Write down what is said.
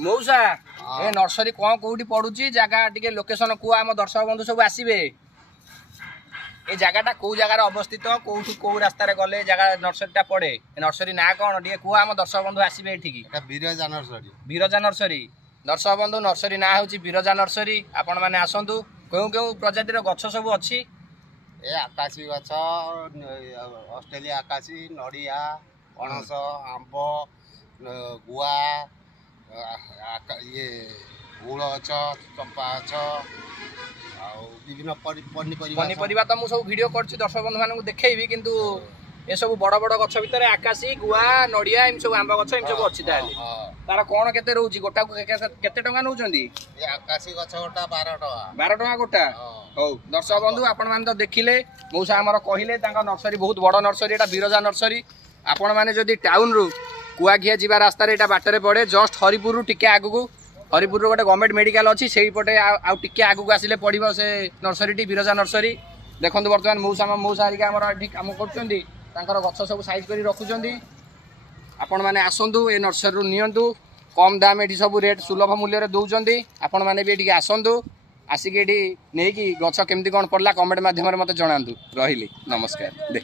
मौसा ए नर्सरी कौन कौटी पड़ुची जगह टिके लोकेशन को आम दर्शक बंधु सब आसबे ए जगहटा कौ जगार अवस्थित कौटू कौ रास्ता गले जगह नर्सरीटा पड़े नर्सरी ना कौन टे कुह आम दर्शक बंधु आसबे एठिकी बिरजा नर्सरी दर्शक बंधु नर्सरी ना हूँ बिरजा नर्सरी आपण मैंने आसतु क्यों क्यों प्रजातिर गछ सब अच्छी ए आकाशी गछ ऑस्ट्रेलिया आकाशी नड़िया पणस आंब गुआ ये गुड़ गछ चंपा गछ विभिन्न पनीपरिया तो मुझे सब वीडियो कर दर्शक बंधु मानक देखी किंतु ये सब बड़ बड़ गछ भितर आकाशी गुआ नड़िया एम सब आंब गछ एम सब अच्छी तार कौन केते रोची गोटा केते टंका नौचंदी आकाशी गछ गोटा 12 टंका गोटा हौ दर्शक बंधु आपण माने तो देखिले मौसा हमर कहिले तांका नर्सरी बहुत बड़ नर्सरी एटा बिरजा नर्सरी आपण माने जदी टाउन रु कुआखिया जीवा रास्ता रे एटा बाटरे पड़े जस्ट हरिपुर रु टिके आगु हरिपुर गोटे गवर्नमेंट मेडिकल अच्छी से पटे आउ टिके आगु आसिले पड़िबो से नर्सरी टी बिरजा नर्सरी देखंतु वर्तमान मौसा हरिका हमर एठी काम करचंदी तांकर गछ सब साइज करी रखुचंदी आपण माने आसंतु ए नर्सरी रु नियंतु कम दाम एठी सब रेट सुलभ मूल्य रे दउचंदी आपण माने भी एठी आसंतु आसिक एठी नेकी गछ केमती कोन पड़ला कमेंट माध्यम रे मते जणांतु रहिली नमस्कार।